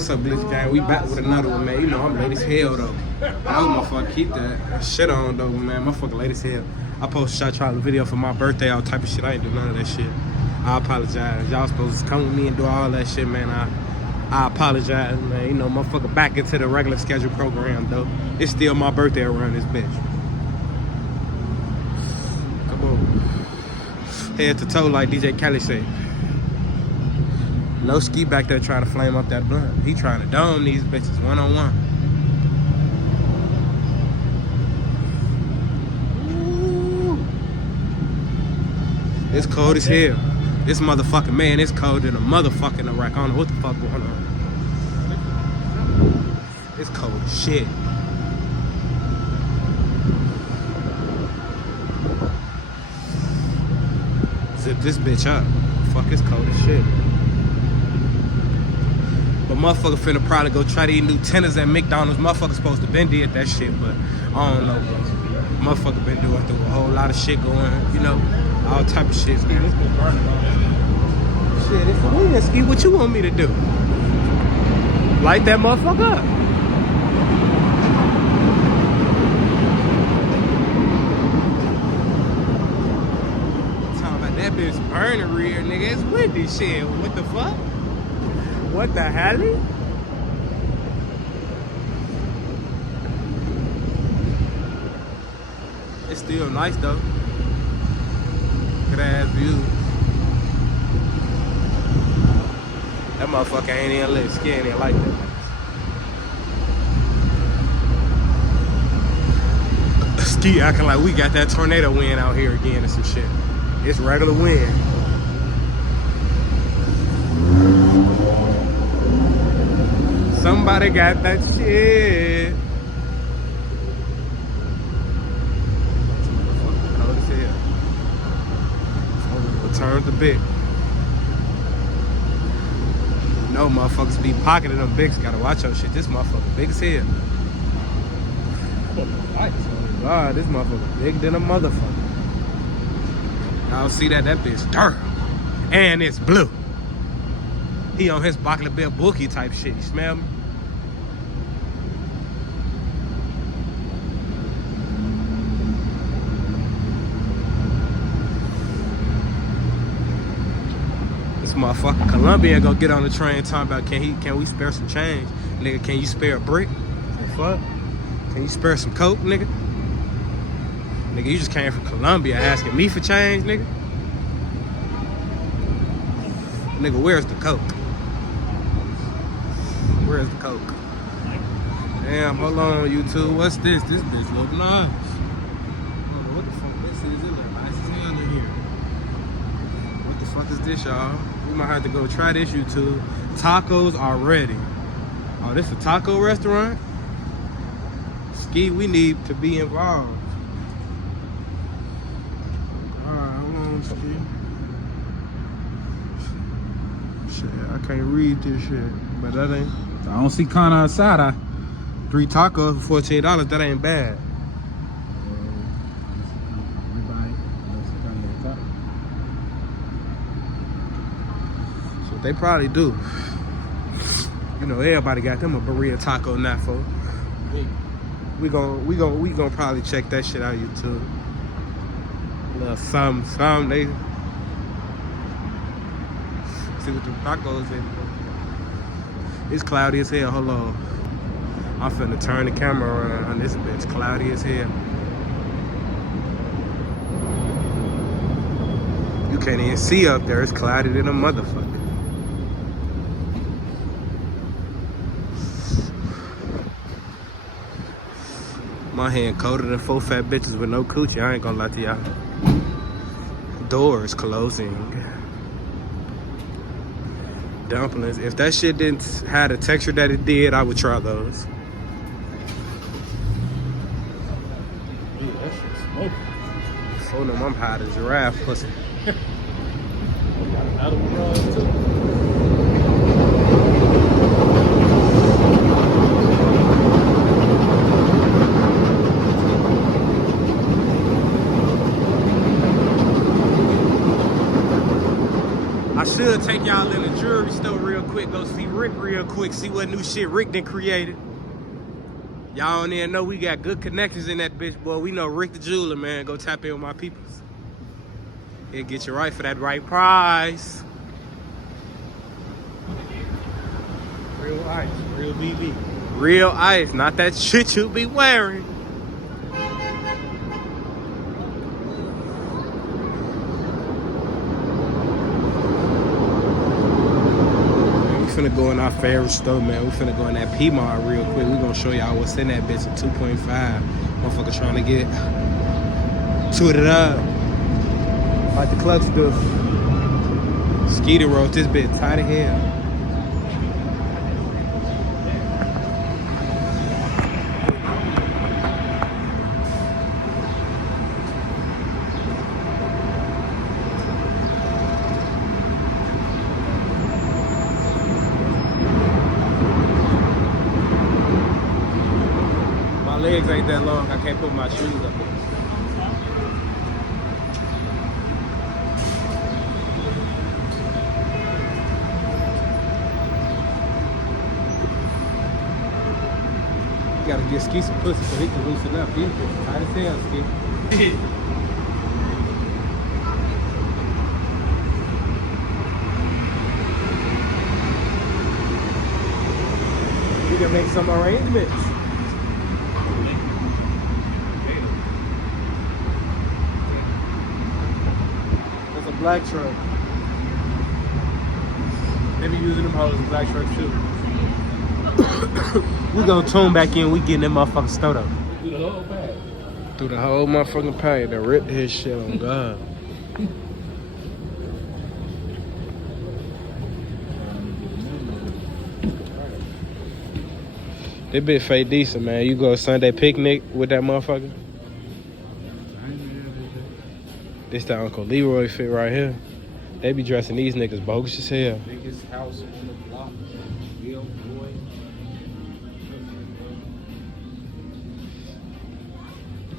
what's up, Glitch Gang? We back with another one, man. You know I'm late as hell, though. I hope motherfucker keep that shit on, though, man. Motherfucker late as hell. I posted a shot video for my birthday, all type of shit. I ain't do none of that shit. I apologize. Y'all supposed to come with me and do all that shit, man. I apologize, man. You know, motherfucker back into the regular schedule program, though. It's still my birthday around this bitch. Come on. Head to toe, like DJ Khaled said. No Ski back there trying to flame up that blunt. He trying to dome these bitches one-on-one. It's cold as hell. This motherfucking man, it's cold in a motherfucking Iraq. I don't know what the fuck going on. It's cold as shit. Zip this bitch up. Fuck, it's cold as shit. But motherfucker finna probably go try these new tenders at McDonald's. Motherfucker supposed to been did that shit, but I don't know, bro. Motherfucker been doing through a whole lot of shit going, you know, all type of shit, man. It's been burning on. Shit, it's the wind, Ski. What you want me to do? Light that motherfucker up. Talking about that bitch burning rear, nigga. It's windy shit. What the fuck? What the hell? It's still nice though. Good ass view. That motherfucker ain't even lit. Ski ain't even like that. Ski acting like we got that tornado wind out here again and some shit. It's regular wind. Somebody got that shit. Cold as hell. Return the big. No motherfuckers be pocketing them bigs. Gotta watch your shit. This motherfucker big as hell. God, this motherfucker big than a motherfucker. Y'all see that? That bitch dark. And it's blue. He on his Buckler Bill Bookie type shit. You smell me? This motherfucker Colombian gonna get on the train talking about can we spare some change? Nigga, can you spare a brick? The fuck? Can you spare some coke, nigga? Nigga, you just came from Colombia asking me for change, nigga? Nigga, where's the coke? Where's the coke? Damn, hold on, YouTube. What's this? This bitch look nice. What the fuck this is? It look nice as hell in here. What the fuck is this, y'all? We might have to go try this, YouTube. Tacos are ready. Oh, this a taco restaurant? Ski, we need to be involved. Alright, hold on, Ski. Shit, I can't read this shit. But that ain't... I don't see Connor outside. 3 tacos for $14. That ain't bad. So they probably do. You know, everybody got them a burrito taco nacho. We gon' probably check that shit out YouTube. A little some they see what the tacos in. It's cloudy as hell. Hold on. I'm finna turn the camera around. This bitch cloudy as hell. You can't even see up there. It's cloudy than a motherfucker. My hand colder than 4 fat bitches with no coochie. I ain't gonna lie to y'all. Doors closing. Dumplings. If that shit didn't have the texture that it did, I would try those. Yeah, that shit's smoking. Oh no, I'm hot as giraffe pussy. Another one too. I should take y'all in the jewelry store real quick. quick, go see Rick real quick, see what new shit Rick done created. Y'all don't even know we got good connections in that bitch, boy. We know Rick the jeweler, man. Go tap in with my peoples. He'll get you right for that right price. Real ice, real BB. Real ice, not that shit you be wearing. We finna go in our favorite store, man. We finna go in that P-Mart real quick. We gonna show y'all what's in that bitch at 2.5. Motherfucker trying to get tooted up. Like the clubs do. Skeeter wrote this bitch tight as hell. My legs ain't that long. I can't put my shoes up there. Gotta get Ski some pussy so he can loosen up. He's tight as hell, Ski. We can make some arrangements. That's a black truck. They be using them hoes in black trucks too. We gonna tune back in, we getting that motherfucking stowed up. Through the whole pack. Through the whole motherfucking pack. They ripped his shit on God. This bitch fake decent, man. You go Sunday picnic with that motherfucker. This the Uncle Leroy fit right here. They be dressing these niggas bogus as hell. Biggest house on the block. Real boy.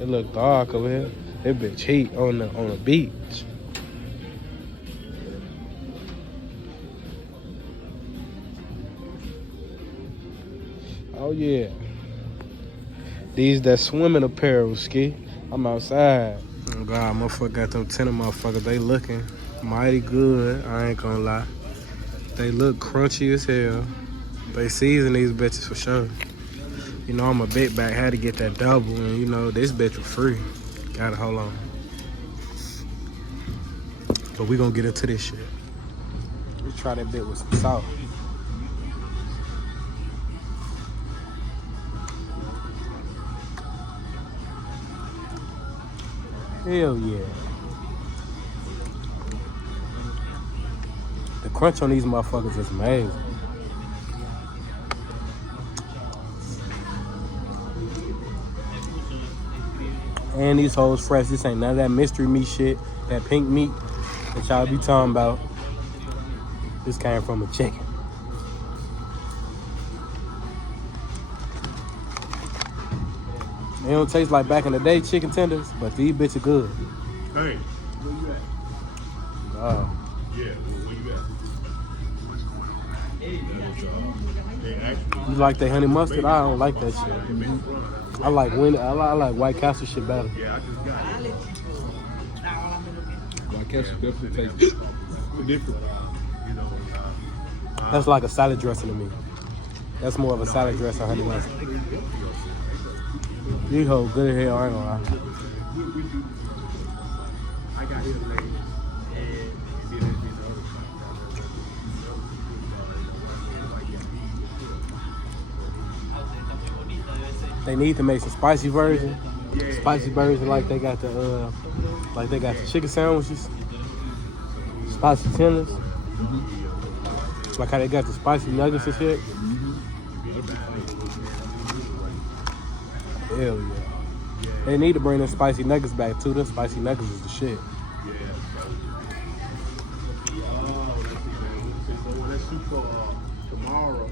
It look dark over here. That bitch heat on the beach. Oh yeah. These that swimming apparel, Ski. I'm outside. Oh God, motherfucker got them tenor motherfuckers. They looking mighty good. I ain't gonna lie. They look crunchy as hell. They season these bitches for sure. You know, I'm a big back, had to get that double, and you know, this bitch was free. Gotta hold on. But we gonna get into this shit. Let's try that bit with some salt. Hell yeah. The crunch on these motherfuckers is amazing. And these hoes fresh. This ain't none of that mystery meat shit, that pink meat that y'all be talking about. This came from a chicken. They don't taste like back in the day chicken tenders, but these bitches good. Hey, where you at? Yeah, where you at? You like that honey mustard? I don't like that shit. I like White Castle shit better. Yeah, I just got it. White Castle definitely tastes different. You know, That's like a salad dressing to me. That's more of a salad dressing, honey mustard. These hoes good as hell, I ain't gonna lie. I got here late and They need to make some spicy version. Spicy version like they got the chicken sandwiches. Spicy tenders. Like how they got the spicy nuggets and shit. Hell yeah. They need to bring the spicy nuggets back too. The spicy nuggets is the shit. Let's shoot for tomorrow.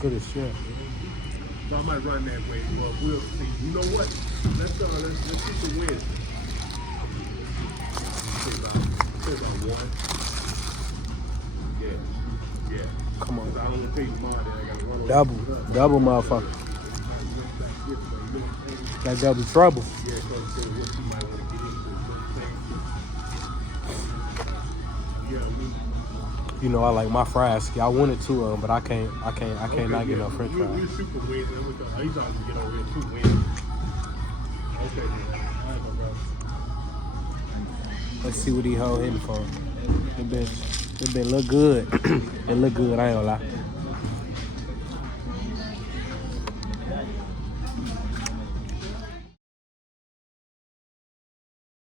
Good as shit. So I might run that way, but we'll see. You know what? Let's see some wins. Say about one. Yeah. Come on. I don't want to take mine. I got to run away. Double, motherfucker. That double trouble. Yeah, so what you might want to get into. Yeah, You know I like my fries. I wanted two of them, but I can't not get no French fries. We super wins. He's trying to get over here 2 wins. Okay, man. All right, my brother. Let's see what he hoe hitting for. It been look good. It look good, I ain't gonna lie.